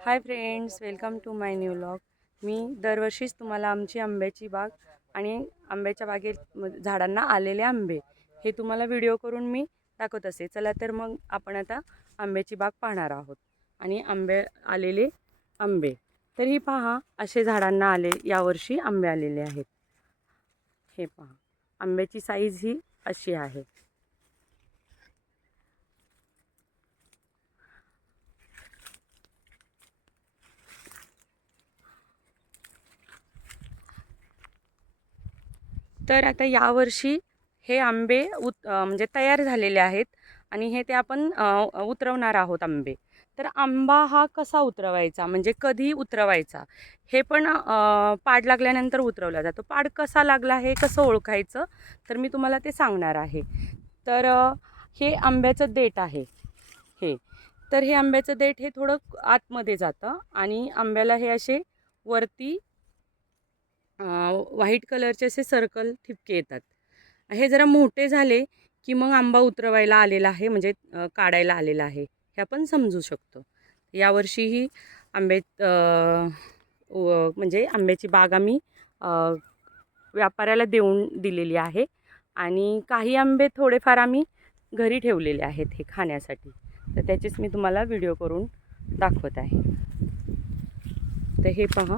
High friends, welcome to my new vlog. मी दरवर्षीच तुम्हाला आमची आंब्याची बाग आणि आंब्याच्या बागेत झाडांना आलेले आंबे हे तुम्हाला व्हिडिओ करून मी दाखवत असे। चला तर मग आपण आता आंब्याची बाग पाहणार आहोत आणि आलेले आंबे। तर ही पहा, असे झाडांना यावर्षी आंबे आलेले आहेत। हे पहा, आंब्याची साईज ही अशी आहे। तर आता यावर्षी हे आंबे म्हणजे तयार झालेले आहेत आणि हे ते आपण उतरवणार आहोत आंबे। तर आंबा हा कसा उतरवायचा, म्हणजे कधी उतरवायचा, हे पण पाड लागल्यानंतर उतरवला जातो। पाड कसा लागला हे कसं ओळखायचं, तर मी तुम्हाला ते सांगणार आहे। तर हे आंब्याचं देठ आहे हे। तर हे आंब्याचं देठ हे थोडं आतमध्ये जातं आणि आंब्याला हे असे वरती व्हाईट कलरचे असे सर्कल ठिपके येतात। हे जरा मोठे झाले की मग आंबा उतरवायला आलेला आहे, म्हणजे काढायला आलेला आहे, हे आपण समजू शकतो। यावर्षीही म्हणजे आंब्याची बाग आम्ही व्यापाऱ्याला दिलेली आहे आणि काही आंबे थोडेफार आम्ही घरी ठेवलेले आहेत हे खाण्यासाठी। तर त्याचेच मी तुम्हाला व्हिडिओ करून दाखवत आहे। तर हे पहा,